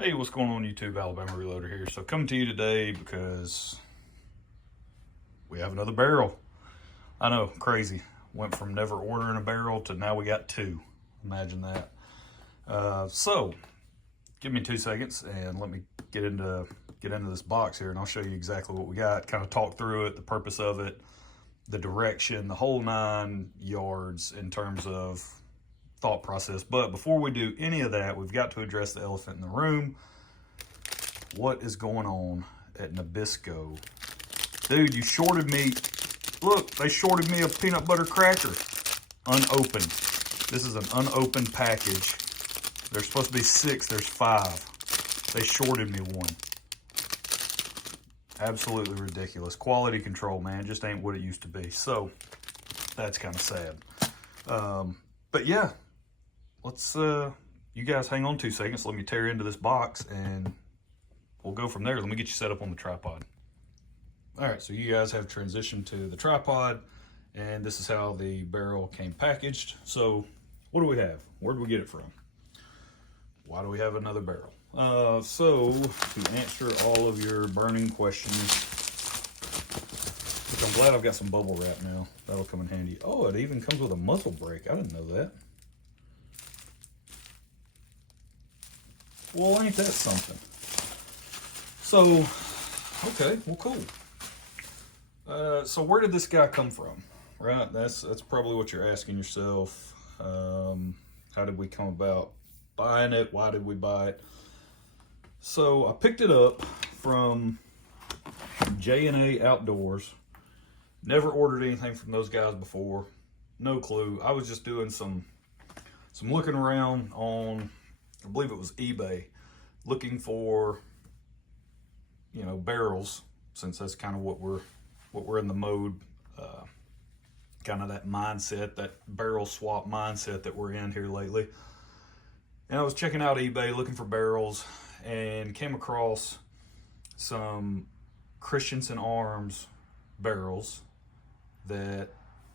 Hey, what's going on YouTube? Alabama Reloader here. So coming to you today because we have another barrel. I know, crazy. Went from never ordering a barrel to now we got two. Imagine that. So give me 2 seconds and let me get into this box here, and I'll show you exactly what we got. Kind of talk through it, the purpose of it, the direction, the whole 9 yards in terms of thought process. But before we do any of that, we've got to address the elephant in the room. What is going on at Nabisco? Dude, you shorted me. Look, they shorted me a peanut butter cracker. Unopened. This is an unopened package. There's supposed to be 6, there's 5. They shorted me one. Absolutely ridiculous. Quality control, man, just ain't what it used to be. So that's kind of sad. But yeah, let's you guys hang on 2 seconds. Let me tear into this box and we'll go from there. Let me get you set up on the tripod. All right, so you guys have transitioned to the tripod, and this is how the barrel came packaged. So what do we have? Where did we get it from? Why do we have another barrel? So to answer all of your burning questions, which I'm glad I've got some bubble wrap now. That'll come in handy. Oh, it even comes with a muzzle brake. I didn't know that. Well, ain't that something? So, okay, well, cool. So where did this guy come from? Right, that's probably what you're asking yourself. How did we come about buying it? Why did we buy it? So I picked it up from J&A Outdoors. Never ordered anything from those guys before. No clue. I was just doing some looking around on, I believe it was eBay, looking for, you know, barrels, since that's kind of what we're in the mode, kind of that mindset, that barrel swap mindset that we're in here lately. And I was checking out eBay looking for barrels and came across some Christenson Arms barrels that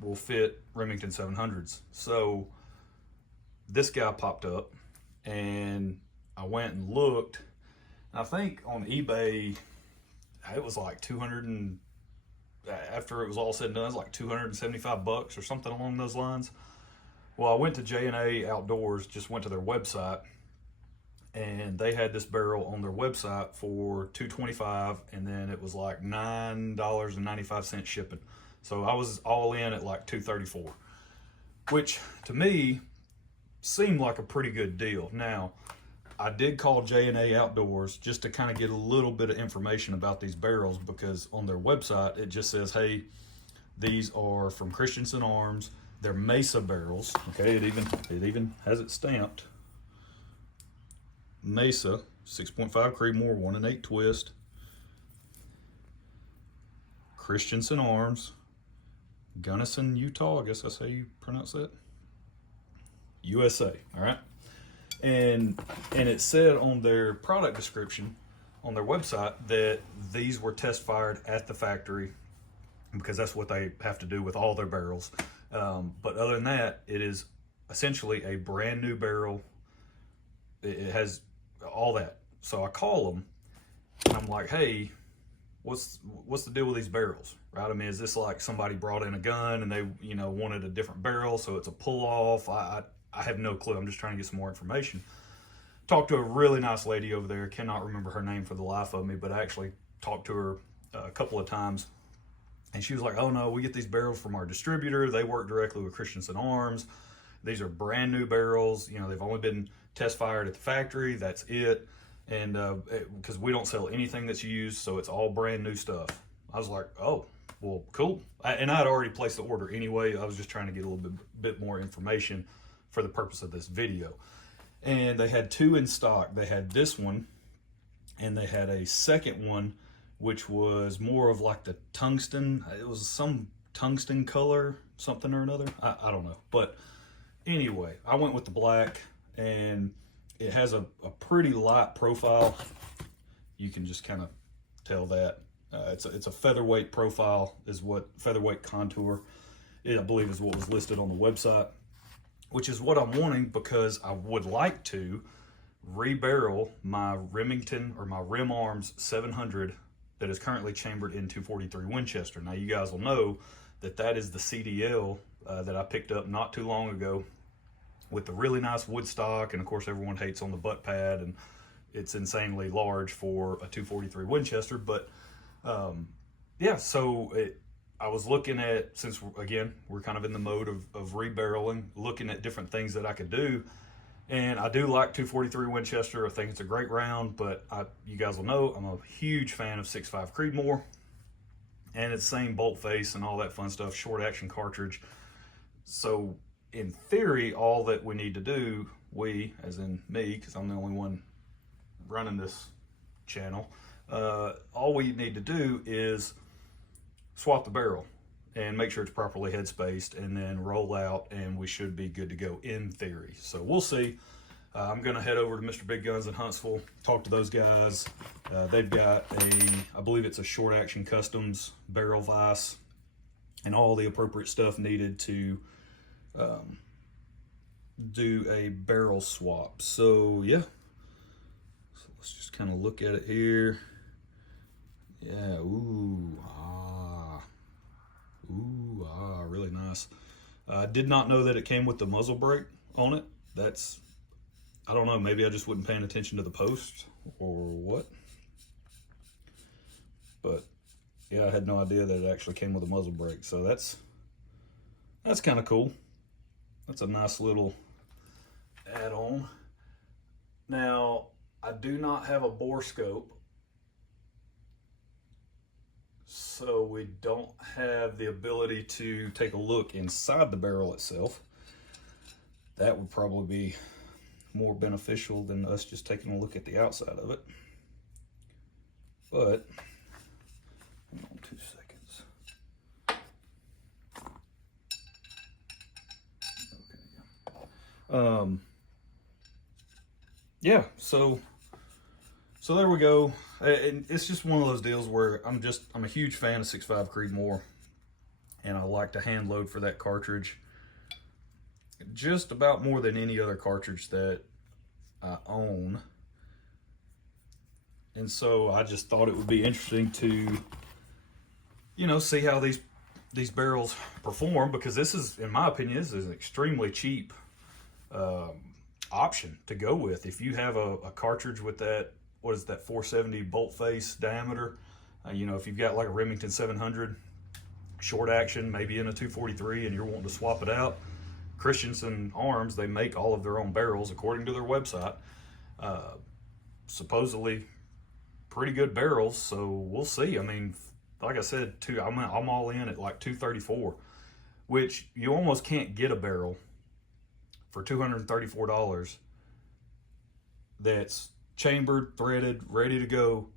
will fit Remington 700s. So this guy popped up and I went and looked. I think on eBay it was like 200 and after it was all said and done, it was like $275 or something along those lines. Well, I went to J&A Outdoors, just went to their website, and they had this barrel on their website for $225, and then it was like $9.95 shipping. So I was all in at like $234, which to me seemed like a pretty good deal. Now, I did call J&A Outdoors just to kind of get a little bit of information about these barrels, because on their website it just says, hey, these are from Christenson Arms. They're Mesa barrels. Okay, it even has it stamped. Mesa, 6.5 Creedmoor, 1 1/8 twist. Christenson Arms, Gunnison, Utah. I guess that's how you pronounce that. USA. All right. And it said on their product description on their website that these were test fired at the factory, because that's what they have to do with all their barrels. But other than that, it is essentially a brand new barrel. It has all that. So I call them and I'm like, hey, what's the deal with these barrels? Right? I mean, is this like somebody brought in a gun and they, you know, wanted a different barrel, so it's a pull off? I have no clue. I'm just trying to get some more information. Talked to a really nice lady over there. Cannot remember her name for the life of me, but I actually talked to her a couple of times. And she was like, oh no, we get these barrels from our distributor. They work directly with Christenson Arms. These are brand new barrels. You know, they've only been test fired at the factory. That's it. And because we don't sell anything that's used, so it's all brand new stuff. I was like, oh, well, cool. And I had already placed the order anyway. I was just trying to get a little bit more information for the purpose of this video. And they had 2 in stock. They had this one, and they had a second one, which was more of like the tungsten. It was some tungsten color, something or another. I don't know. But anyway, I went with the black, and it has a pretty light profile. You can just kind of tell that. It's a featherweight profile, is what featherweight contour, I believe, is what was listed on the website, which is what I'm wanting, because I would like to rebarrel my Remington or my Rim Arms 700 that is currently chambered in 243 Winchester. Now you guys will know that that is the CDL that I picked up not too long ago with the really nice wood stock, and of course everyone hates on the butt pad, and it's insanely large for a 243 Winchester. But yeah, so I was looking at, since again we're kind of in the mode of rebarreling, looking at different things that I could do. And I do like 243 Winchester. I think it's a great round, but you guys will know I'm a huge fan of 6.5 Creedmoor, and it's same bolt face and all that fun stuff, short action cartridge. So in theory, all that we need to do, we, as in me, because I'm the only one running this channel, all we need to do is swap the barrel and make sure it's properly head spaced, and then roll out, and we should be good to go in theory. So we'll see. I'm gonna head over to Mr. Big Guns in Huntsville, talk to those guys. They've got I believe it's a short action customs barrel vise and all the appropriate stuff needed to do a barrel swap. So yeah, so let's just kind of look at it here. Yeah, really nice. I did not know that it came with the muzzle brake on it. That's, I don't know, maybe I just wasn't paying attention to the post or what. But yeah, I had no idea that it actually came with a muzzle brake. So that's kind of cool. That's a nice little add-on. Now, I do not have a bore scope, so we don't have the ability to take a look inside the barrel itself. That would probably be more beneficial than us just taking a look at the outside of it. But, hang on 2 seconds. Okay, yeah, so there we go. And it's just one of those deals where I'm a huge fan of 6.5 Creedmoor, and I like to hand load for that cartridge just about more than any other cartridge that I own. And so I just thought it would be interesting to, you know, see how these barrels perform, because this is, in my opinion, this is an extremely cheap option to go with. If you have a cartridge with that, what is that, 470 bolt face diameter, you know, if you've got like a Remington 700 short action, maybe in a 243, and you're wanting to swap it out, Christenson Arms, they make all of their own barrels according to their website. Supposedly pretty good barrels, so we'll see. I mean, like I said, I'm all in at like $234, which you almost can't get a barrel for $234 that's chambered, threaded, ready to go,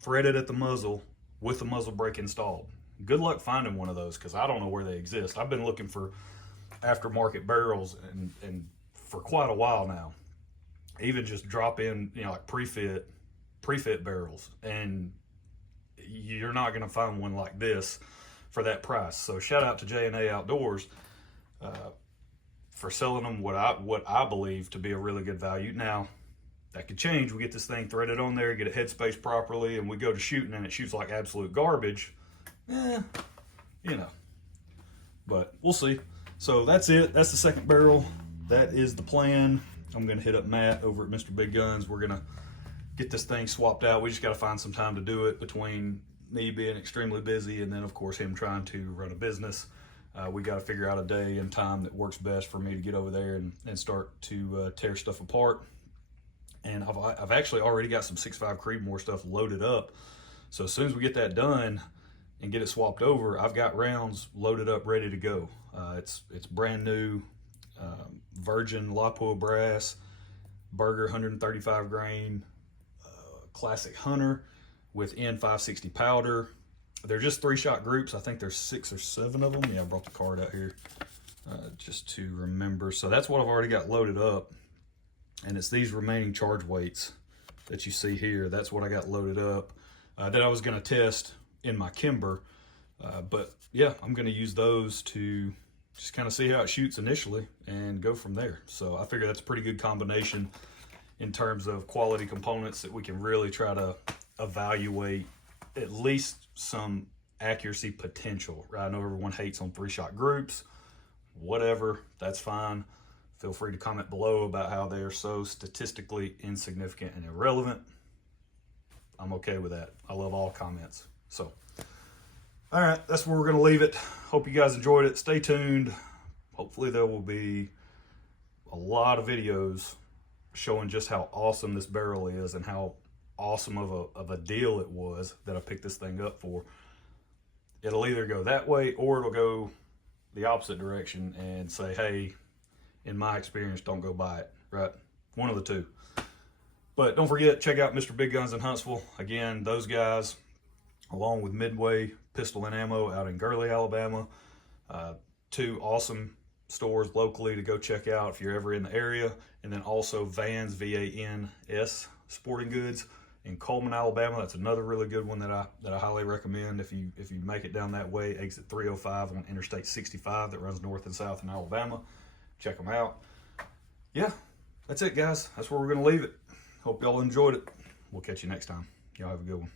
threaded at the muzzle with the muzzle brake installed. Good luck finding one of those, because I don't know where they exist. I've been looking for aftermarket barrels and for quite a while now. Even just drop in, you know, like pre-fit barrels, and you're not going to find one like this for that price. So shout out to J&A Outdoors for selling them what I believe to be a really good value. Now, that could change. We get this thing threaded on there, get it headspace properly, and we go to shooting and it shoots like absolute garbage. You know, but we'll see. So that's it. That's the second barrel. That is the plan. I'm going to hit up Matt over at Mr. Big Guns. We're going to get this thing swapped out. We just got to find some time to do it, between me being extremely busy and then, of course, him trying to run a business. We got to figure out a day and time that works best for me to get over there and start to tear stuff apart. And I've actually already got some 6.5 Creedmoor stuff loaded up. So as soon as we get that done and get it swapped over, I've got rounds loaded up, ready to go. It's brand new, virgin Lapua brass, Burger 135 grain, classic Hunter with N560 powder. They're just 3-shot groups. I think there's 6 or 7 of them. Yeah, I brought the card out here just to remember. So that's what I've already got loaded up. And it's these remaining charge weights that you see here. That's what I got loaded up that I was going to test in my Kimber. But yeah, I'm going to use those to just kind of see how it shoots initially and go from there. So I figure that's a pretty good combination. in terms of quality components that we can really try to evaluate at least some accuracy potential, right? I know everyone hates on 3-shot groups, whatever, that's fine. Feel free to comment below about how they are so statistically insignificant and irrelevant. I'm okay with that. I love all comments. So, all right, that's where we're going to leave it. Hope you guys enjoyed it. Stay tuned. Hopefully there will be a lot of videos showing just how awesome this barrel is and how awesome of a deal it was that I picked this thing up for. It'll either go that way or it'll go the opposite direction and say, hey, in my experience, don't go buy it, right? One of the two. But don't forget, check out Mr. Big Guns in Huntsville. Again, those guys, along with Midway Pistol and Ammo out in Gurley, Alabama, 2 awesome stores locally to go check out if you're ever in the area. And then also Vans, V-A-N-S Sporting Goods in Coleman, Alabama. That's another really good one that I highly recommend if you make it down that way. Exit 305 on Interstate 65 that runs north and south in Alabama. Check them out. Yeah, that's it, guys. That's where we're going to leave it. Hope y'all enjoyed it. We'll catch you next time. Y'all have a good one.